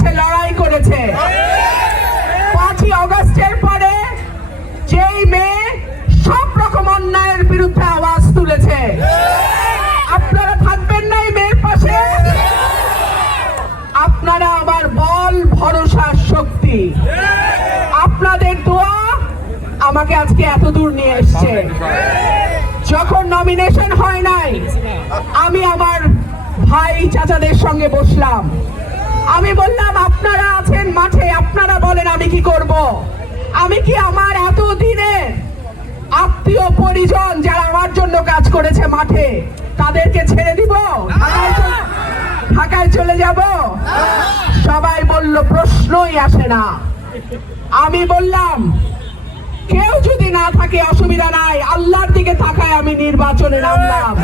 কাছে লড়াই করেছে। 5ই আগস্টের পরে যেই মেয়ে সব রকম অন্যায়ের বিরুদ্ধে আওয়াজ তুলেছে, আপনারা থাকবেন না এই মেয়ের পাশে? আপনারা আমার বল, ভরসা, শক্তি, আপনাদের দোয়া আমাকে আজকে এত দূর নিয়ে এসছে। যখন নমিনেশন হয় নাই, আমি আমার ভাই চাচাদের সঙ্গে বসলাম। আমি বললাম, আপনারা আছেন মাঠে, আপনারা বলেন আমি কি করব? আমি কি আমার এতদিনের আত্মীয় পরিজন যারা আমার জন্য কাজ করেছে মাঠে, তাদেরকে ছেড়ে দিব? ঢাকায় চলে যাব? সবাই বলল প্রশ্নই আসে না। আমি বললাম, কেউ যদি না থাকে অসুবিধা নাই, আল্লাহর দিকে তাকায় আমি নির্বাচনে নামলাম।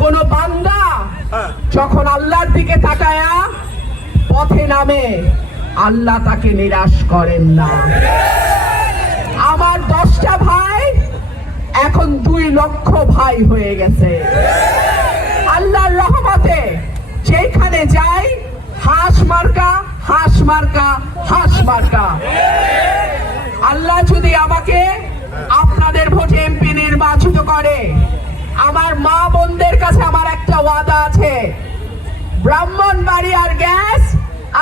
কোন বান্দা যখন আল্লাহর দিকে তাকায়া পথে নামে, আল্লাহ তাকে নিরাশ করেন না। আমার 10টা ভাই এখন 2 লক্ষ ভাই হয়ে গেছে। আল্লাহর রহমতে যেখানে যাই, হাঁস মার্কা, হাঁস মার্কা, হাঁস মার্কা। আল্লাহ যদি আমাকে আপনাদের ভোটে এমপি নির্বাচিত করে, আমার মা বোনদের কাছে আমার একটা ওয়াদা আছে, ব্রাহ্মণবাড়িয়ার গ্যাস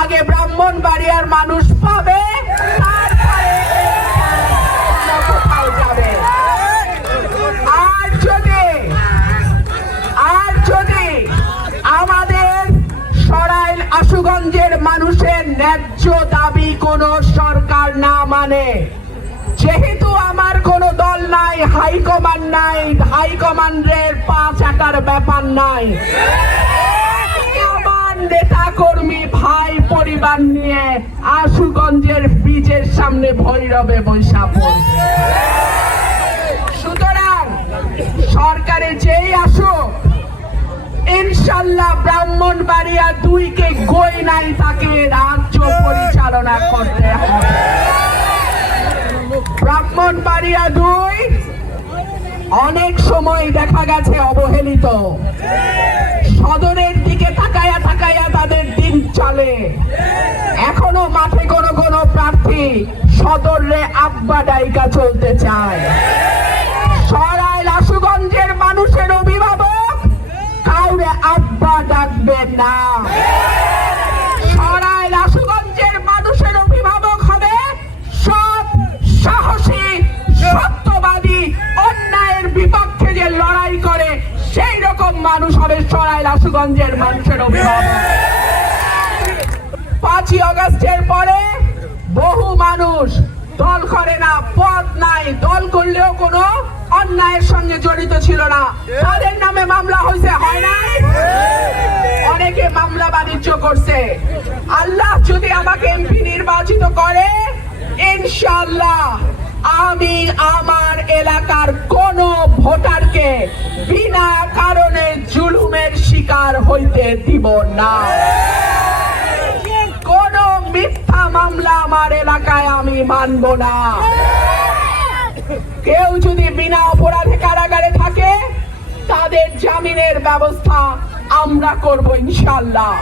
আগে ব্রাহ্মণবাড়িয়ার মানুষ পাবে, তারপরে কোথাও যাবে। আর যদি আমাদের সরাইল আশুগঞ্জের মানুষের ন্যায্য দাবি কোন সরকার না মানে, যেহেতু আমার কোন দল নাই, হাইকমান্ড নাই, হাইকমান্ডের পা চাটার ব্যাপার নাই, আমার নেতা কর্মী ভাই পরিবার নিয়ে আশুগঞ্জের ব্রিজের সামনে ভৈরবে বৈশা পড়ছে। সুতরাং সরকারে যেই আসুক, ইনশাল্লাহ ব্রাহ্মণবাড়িয়া 2-কে গই নাই তাকে রাজ্য পরিচালনা করতে হবে। ব্রাহ্মণবাড়িয়া 2 অনেক সময় দেখা গেছে অবহেলিত। সদরের দিকে তাকায়া তাকায়া তাদের দিন চলে। এখনো মাঠে কোন প্রার্থী সদরে আব্বা ডাইকা চলতে চায়। সরাইল আশুগঞ্জের মানুষের অভিভাবক কাউরে আব্বা ডাকবে না। সরাইল আশুগঞ্জের মানুষের অভিভাবক হবে সৎ, সাহসী, সত্যবাদী, অন্যায়ের বিপক্ষে যে লড়াই করে সেই রকম মানুষ হবে সরাইল আশুগঞ্জের মানুষের অভিভাবক। 5ই আগস্টের পরে বহু মানুষ দল করে না, পদ নাই, দল করলেও কোনো অন্যায়ের সঙ্গে জড়িত ছিল না, তাদের নামে মামলা হয়েছে, হয় নাই? অনেকে মামলা বাণিজ্য করছে। আল্লাহ যদি আমাকে এমপি নির্বাচিত করে, ইনশাআল্লাহ আমি আমার এলাকার কোন ভোটারকে বিনা কারণে জুলুমের শিকার হইতে দিব না। কোন মিথ্যা মামলা আমার এলাকায় আমি মানব না। কেউ যদি বিনা অপরাধে কারাগারে থাকে, তাদের জামিনের ব্যবস্থা আমরা করব ইনশাআল্লাহ।